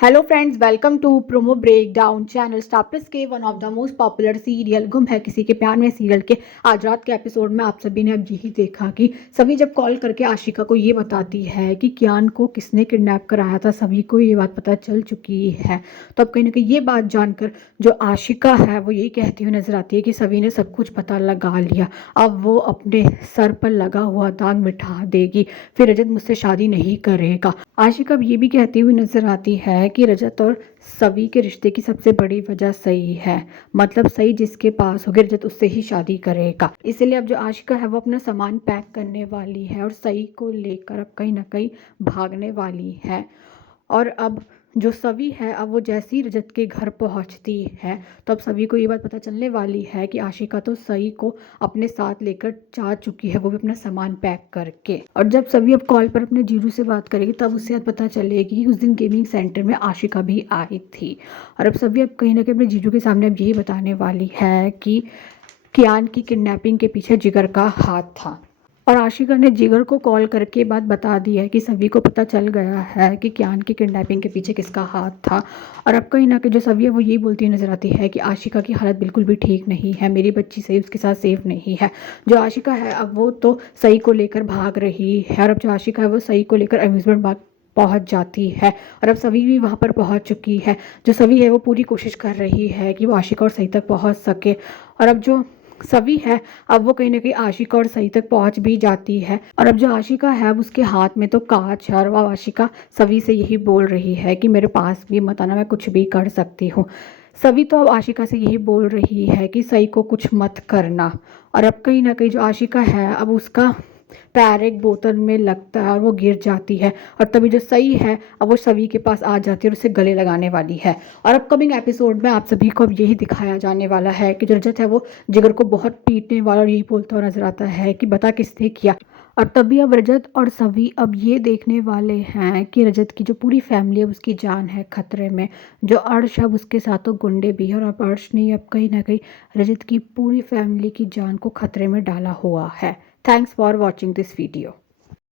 Hello friends, welcome to promo break down channel. Star Plus के one of the most popular serial गुम है किसी के प्यार में सीरियल के आज रात के एपिसोड में आप सभी ने अब यही देखा कि सभी जब कॉल करके आशिका को ये बताती है कि कियान को किसने किडनैप कराया था, सभी को ये बात पता चल चुकी है। तो अब कहीं ना कहीं ये बात जानकर जो आशिका है वो यही कहती हुई नजर आती है कि सभी ने सब कुछ पता लगा लिया, अब वो अपने सर पर लगा हुआ दाग मिटा देगी, फिर रजत मुझसे शादी नहीं करेगा। आशिका अब ये भी कहती हुई नजर आती है कि रजत और सवी के रिश्ते की सबसे बड़ी वजह सही है, मतलब सही जिसके पास होगी रजत उससे ही शादी करेगा। इसलिए अब जो आशिका है वो अपना सामान पैक करने वाली है और सही को लेकर अब कहीं ना कहीं भागने वाली है। और अब जो सवी है अब वो जैसे ही रजत के घर पहुंचती है तो अब सभी को ये बात पता चलने वाली है कि आशिका तो सई को अपने साथ लेकर जा चुकी है, वो भी अपना सामान पैक करके। और जब सभी अब कॉल पर अपने जीजू से बात करेगी तब उससे अब पता चलेगी कि उस दिन गेमिंग सेंटर में आशिका भी आई थी। और अब सभी अब कहीं ना कहीं अपने जीजू के सामने अब यही बताने वाली है कि कियान की किडनैपिंग के पीछे जिगर का हाथ था। और आशिका ने जिगर को कॉल करके बात बता दी है कि सभी को पता चल गया है कि कियान की किडनैपिंग के पीछे किसका हाथ था। और अब कहीं ना कहीं जो सभी है वो यही बोलती नजर आती है कि आशिका की हालत बिल्कुल भी ठीक नहीं है, मेरी बच्ची सही उसके साथ सेफ नहीं है। जो आशिका है अब वो तो सही को लेकर भाग रही है और अब जो आशिका है वो सही को लेकर अम्यूजमेंट पार्क पहुंच जाती है। और अब सभी भी वहां पर पहुंच चुकी है। जो सभी है वो पूरी कोशिश कर रही है कि वो आशिका और सही तक पहुंच सके। और अब जो सभी है अब वो कहीं ना कहीं आशिका और सही तक पहुंच भी जाती है। और अब जो आशिका है अब उसके हाथ में तो कांच है और वह आशिका सभी से यही बोल रही है कि मेरे पास भी मत आना, मैं कुछ भी कर सकती हूँ। सभी तो अब आशिका से यही बोल रही है कि सही को कुछ मत करना। और अब कहीं ना कहीं जो आशिका है अब उसका पैर एक बोतल में लगता है और वो गिर जाती है। और तभी जो सही है अब वो सभी के पास आ जाती है और उसे गले लगाने वाली है। और अपकमिंग एपिसोड में आप सभी को अब यही दिखाया जाने वाला है कि जो रजत है वो जिगर को बहुत पीटने वाला और यही बोलता हुआ नजर आता है कि बता किसने किया। और तभी अब रजत और सभी अब ये देखने वाले हैं कि रजत की जो पूरी फैमिली है उसकी जान है खतरे में। जो अर्श है उसके साथ तो गुंडे भी है और अब अर्श ने अब कहीं ना कहीं रजत की पूरी फैमिली की जान को खतरे में डाला हुआ है। Thanks for watching this video.